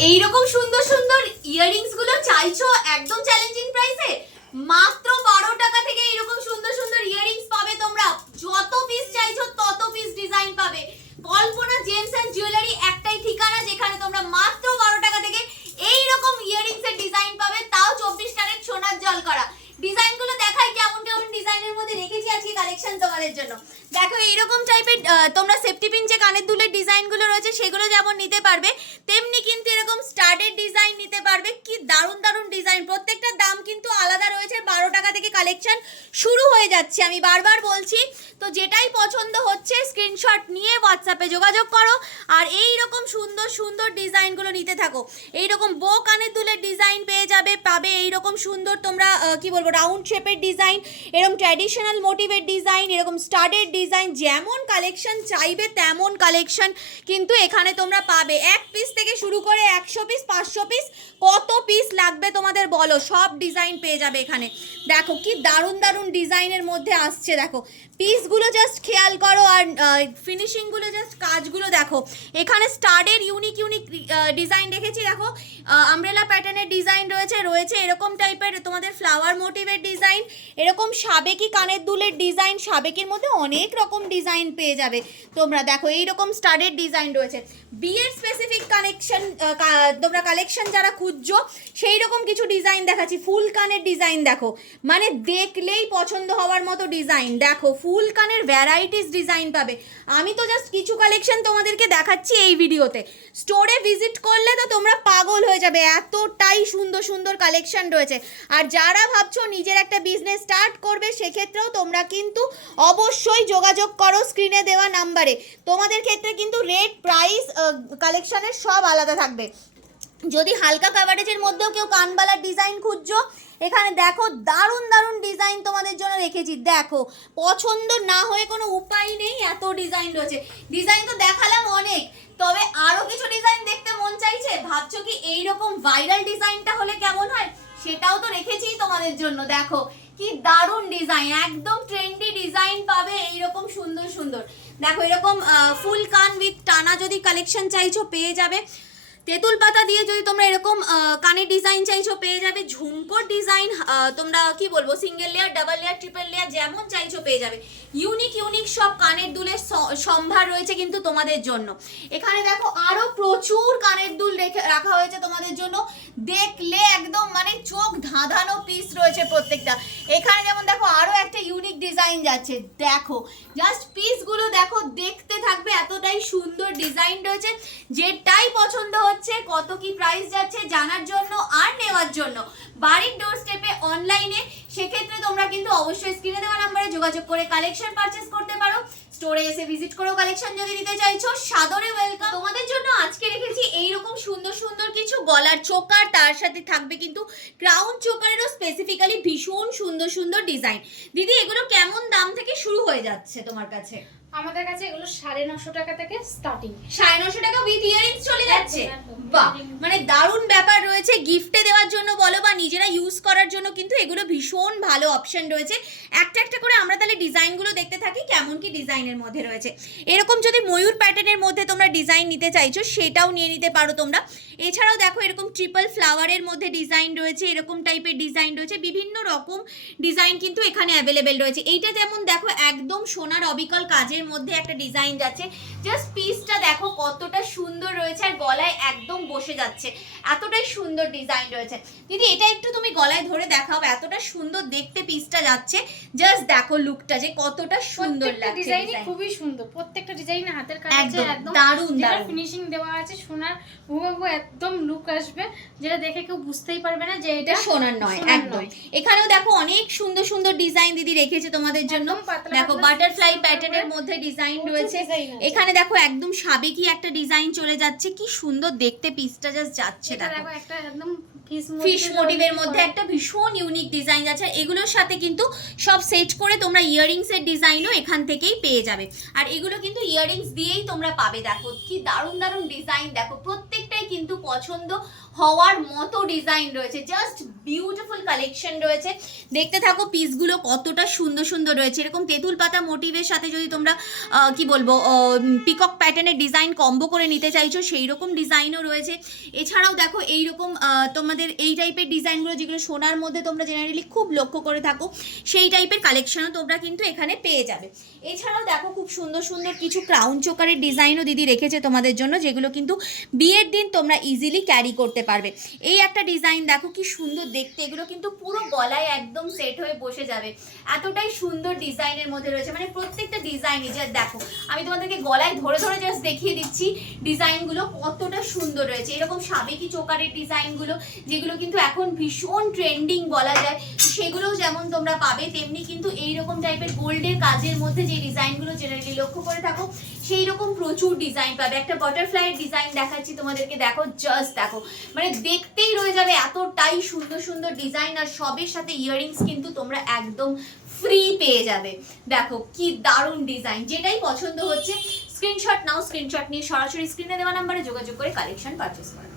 এইরকম সুন্দর সুন্দর ইয়াররিংস গুলো চাইছো একদম চ্যালেঞ্জিং প্রাইসে, মাত্র 12 টাকা থেকে এইরকম সুন্দর সুন্দর ইয়াররিংস পাবে তোমরা। যত পিস চাইছো তত পিস ডিজাইন পাবে। কল্পনা জেমস এন্ড জুয়েলারি একটাই ঠিকানা যেখানে তোমরা মাত্র 12 টাকা থেকে এইরকম ইয়াররিংস এর ডিজাইন পাবে, তাও 24 ক্যারেট সোনার জল করা। ডিজাইন গুলো দেখাই কেমন কেমন ডিজাইনের মধ্যে রেখেছি আজকে কালেকশন তোমাদের জন্য। দেখো এইরকম টাইপের তোমরা সেফটি পিন যে কানের দুলের ডিজাইন গুলো রয়েছে সেগুলো যেমন নিতে পারবে, তেমনি কিন্তু এরকম স্টাডেড ডিজাইন নিতে পারবে। কি দারুণ দারুণ ডিজাইন, প্রত্যেকটার দাম কিন্তু আলাদা রয়েছে। 12 টাকা থেকে কালেকশন শুরু হয়ে যাচ্ছে, আমি বারবার বলছি। তো যেটাই পছন্দ হচ্ছে স্ক্রিনশট নিয়ে হোয়াটসঅ্যাপে যোগাযোগ করো আর এই রকম সুন্দর সুন্দর ডিজাইনগুলো নিতে থাকো। এইরকম বো কানের দুলের ডিজাইন পেয়ে পাবে এইরকম সুন্দর তোমরা কি বলবো রাউন্ড শেপের ডিজাইন, এরকম ট্র্যাডিশনাল মোটিভের ডিজাইন, এরকম স্টাডেড ডিজাইন, যেমন কালেকশন চাইবে তেমন কালেকশন কিন্তু এখানে তোমরা পাবে। এক পিস থেকে শুরু করে 100 পিস 500 পিস, কত পিস লাগবে তোমাদের বলো, সব ডিজাইন পেয়ে যাবে এখানে। দেখো কি দারুণ দারুণ ডিজাইনের মধ্যে আসছে, দেখো পিসগুলো জাস্ট খেয়াল করো আর ফিনিশিংগুলো জাস্ট কাজগুলো দেখো। এখানে স্টাডের ইউনিক ইউনিক ডিজাইন রেখেছি, দেখো আমব্রেলা প্যাটার্নের ডিজাইন রয়েছে এরকম টাইপের তোমাদের ফ্লাওয়ার মোটিভের ডিজাইন, এরকম সাবেকি কানের দুলের ডিজাইন, সাবেকির মধ্যে অনেক রকম ডিজাইন পেয়ে যাবে তোমরা। দেখো এইরকম স্টাডের ডিজাইন রয়েছে। বিয়ের স্পেসিফিক কানেকশন তোমরা কালেকশন যারা খুঁজছো সেই রকম কিছু ডিজাইন দেখাচ্ছি। ফুল কানের ডিজাইন দেখো, মানে দেখলেই পছন্দ হওয়ার মতো ডিজাইন। দেখো ফুল কানের ভ্যারাইটিস ডিজাইন পাবে। আমি তো জাস্ট কিছু কালেকশন তোমাদেরকে দেখাচ্ছি এই ভিডিওতে, স্টোরে ভিজিট করলে তো তোমরা পাগল হয়ে যাবে, এতটাই সুন্দর সুন্দর কালেকশন রয়েছে। আর যারা ভাবছো নিজের একটা বিজনেস স্টার্ট করবে সেক্ষেত্রেও তোমরা কিন্তু অবশ্যই যোগাযোগ করো স্ক্রিনে দেওয়া নাম্বারে। তোমাদের ক্ষেত্রে কিন্তু রেট প্রাইস কালেকশনের সব আলাদা থাকবে। যদি হালকা কাভারেজের মধ্যেও কেউ কানবালার ডিজাইন খুঁজছো, এখানে দেখো দারুণ দারুণ ডিজাইন তোমাদের জন্য রেখেছি। দেখো পছন্দ না হয়ে কোনো উপায় নেই, এত ডিজাইন রয়েছে। ডিজাইন তো দেখালাম অনেক, তবে আরো কিছু ডিজাইন দেখতে মন চাইছে। ভাবছো কি এইরকম ভাইরাল ডিজাইনটা হলে কেমন হয়, সেটাও তো রেখেছি তোমাদের জন্য। দেখো কি দারুণ ডিজাইন, একদম ট্রেন্ডি ডিজাইন পাবে এইরকম সুন্দর সুন্দর। দেখো এরকম ফুল কান উইথ টানা যদি কালেকশন চাইছো পেয়ে যাবে। তেঁতুল পাতা দিয়ে যদি তোমরা এরকম কানের ডিজাইন চাইছো পেয়ে যাবে। ঝুমকোর ডিজাইন তোমরা কি বলবো single layer, double layer, triple layer যেমন চাইছো পেয়ে যাবে। ইউনিক ইউনিক সব কানের দুলের সম্ভার রয়েছে কিন্তু তোমাদের জন্য। এখানে দেখো আরো প্রচুর কানের দুল রাখা হয়েছে তোমাদের জন্য, দেখলে একদম মানে চোখ ধাঁধানো পিস রয়েছে প্রত্যেকটা। এখানে যেমন দেখো আরো একটা ইউনিক ডিজাইন যাচ্ছে, দেখো জাস্ট পিসগুলো দেখো, দেখতে থাকবে, এতটাই সুন্দর ডিজাইন রয়েছে। যেটাই পছন্দ হচ্ছে, কত কি প্রাইস যাচ্ছে জানার জন্য আর নেওয়ার জন্য বাড়ির ডোর স্টেপে অনলাইনে, সেক্ষেত্রে তোমরা কিন্তু অবশ্যই স্ক্রিনে দেওয়া নাম্বারে যোগাযোগ করে কালেকশন পারচেজ করতে পারো। স্টোরে এসে ভিজিট করো কালেকশন যদি নিতে চাইছো, সাদরে ওয়েলকাম। তোমাদের জন্য আজকে রেখেছি এইরকম সুন্দর সুন্দর কিছু গলার চোকার, তার সাথে থাকবে কিন্তু ক্রাউন চোকারেরও স্পেসিফিক্যালি ভীষণ সুন্দর সুন্দর ডিজাইন। দিদি এগুলো কেমন দাম থেকে শুরু হয়ে যাচ্ছে তোমার কাছে? আমাদের কাছে এগুলো 950 টাকা থেকে স্টার্টিং। 950 টাকা উইথ ইয়ারিংস চলে যাচ্ছে, বাহ মানে দারুণ ব্যাপার রয়েছে। গিফটে দেওয়ার জন্য বলো বা নিজেরা ইউজ করার জন্য কিন্তু এগুলো ভীষণ ভালো অপশন রয়েছে। একটা একটা করে আমরা তাহলে ডিজাইনগুলো দেখতে থাকি কেমন কি ডিজাইনের মধ্যে রয়েছে। এরকম যদি ময়ূর প্যাটার্নের মধ্যে তোমরা ডিজাইন নিতে চাইছো সেটাও নিয়ে নিতে পারো তোমরা। এছাড়াও দেখো এরকম ট্রিপল ফ্লাওয়ারের মধ্যে ডিজাইন রয়েছে, এরকম টাইপের ডিজাইন রয়েছে, বিভিন্ন রকম ডিজাইন কিন্তু এখানে অ্যাভেলেবেল রয়েছে। এইটা যেমন দেখো একদম সোনার অবিকল কাজের মধ্যে একটা ডিজাইন যাচ্ছে, জাস্ট পিসটা দেখো কতটা সুন্দর রয়েছে আর গলায় একদম বসে যাচ্ছে, এতটাই সুন্দর ডিজাইন রয়েছে। দিদি এটা একটু তুমি গলায় ধরে দেখাও, এতটা সুন্দর দেখতে পিসটা যাচ্ছে, জাস্ট দেখো লুকটা যে কতটা সুন্দর লাগছে। ডিজাইন খুবই সুন্দর, প্রত্যেকটা ডিজাইন হাতের কাজ একদম দারুণ দারুণ ফিনিশিং দেওয়া আছে। সোনার হুবহু একদম লুক আসবে, যেটা দেখে কেউ বুঝতেই পারবে না যে এটা সোনার নয়। একদম এখানেও দেখো অনেক সুন্দর সুন্দর ডিজাইন দিদি রেখেছে তোমাদের জন্য। দেখো বাটারফ্লাই প্যাটার্নের মধ্যে ডিজাইন রয়েছে। এখানে দেখো একদম সাবেকি একটা ডিজাইন চলে যাচ্ছে, কি সুন্দর দেখতে পিসটা জাস্ট যাচ্ছে। দেখো একটা একদম ফিশ মোটিভের মধ্যে একটা ভীষণ ইউনিক ডিজাইন আছে। এগুলোর সাথে কিন্তু সব সেট করে তোমরা ইয়াররিংস এর ডিজাইনও এখান থেকেই পেয়ে যাবে। আর এগুলো কিন্তু ইয়াররিংস দিয়েই তোমরা পাবে। দেখো কি দারুণ দারুণ ডিজাইন, দেখো প্রত্যেকটাই প্রত্যেকটাই কিন্তু পছন্দ হওয়ার মতো ডিজাইন রয়েছে, জাস্ট বিউটিফুল কালেকশন রয়েছে। দেখতে থাকো পিসগুলো কতটা সুন্দর সুন্দর রয়েছে। এরকম তেঁতুল পাতা মোটিভের সাথে যদি তোমরা কি বলবো পিকক প্যাটার্নের ডিজাইন কম্বো করে নিতে চাইছো সেই রকম ডিজাইনও রয়েছে। এছাড়াও দেখো এইরকম তোমাদের এই টাইপের ডিজাইনগুলো যেগুলো সোনার মধ্যে তোমরা জেনারেলি খুব লক্ষ্য করে থাকো সেই টাইপের কালেকশনও তোমরা কিন্তু এখানে পেয়ে যাবে। এছাড়াও দেখো খুব সুন্দর সুন্দর কিছু ক্রাউন চোকারের ডিজাইনও দিদি রেখেছে তোমাদের জন্য, যেগুলো কিন্তু বিয়ের দিন তোমরা ইজিলি ক্যারি করতে পারবে। এই একটা ডিজাইন দেখো কি সুন্দর দেখতে, এগুলো কিন্তু পুরো গলায় একদম সেট হয়ে বসে যাবে, এতটাই সুন্দর ডিজাইনের মধ্যে রয়েছে। মানে প্রত্যেকটা ডিজাইনই যা দেখো, আমি তোমাদেরকে গলায় ধরে ধরে জাস্ট দেখিয়ে দিচ্ছি ডিজাইনগুলো কতটা সুন্দর রয়েছে। এরকম সাবেকি চোকারের ডিজাইনগুলো যেগুলো কিন্তু এখন ভীষণ ট্রেন্ডিং বলা যায়, সেগুলোও যেমন তোমরা পাবে, তেমনি কিন্তু এইরকম টাইপের গোল্ডের কাজের মধ্যে যে ডিজাইনগুলো জেনারেলি লক্ষ্য করে থাকো সেই রকম প্রচুর ডিজাইন পাবে। একটা বাটারফ্লাইয়ের ডিজাইন দেখাচ্ছি তোমাদেরকে, দেখো জাস্ট দেখো, মানে দেখতেই রয়ে যাবে, এতটাই সুন্দর সুন্দর ডিজাইন। আর সবের সাথে ইয়াররিংস কিন্তু তোমরা একদম ফ্রি পেয়ে যাবে। দেখো কি দারুণ ডিজাইন, যেটাই পছন্দ হচ্ছে স্ক্রিনশট নাও, স্ক্রিনশট নিয়ে সরাসরি স্ক্রিনে দেওয়া নাম্বারে যোগাযোগ করে কালেকশন পারচেস করো।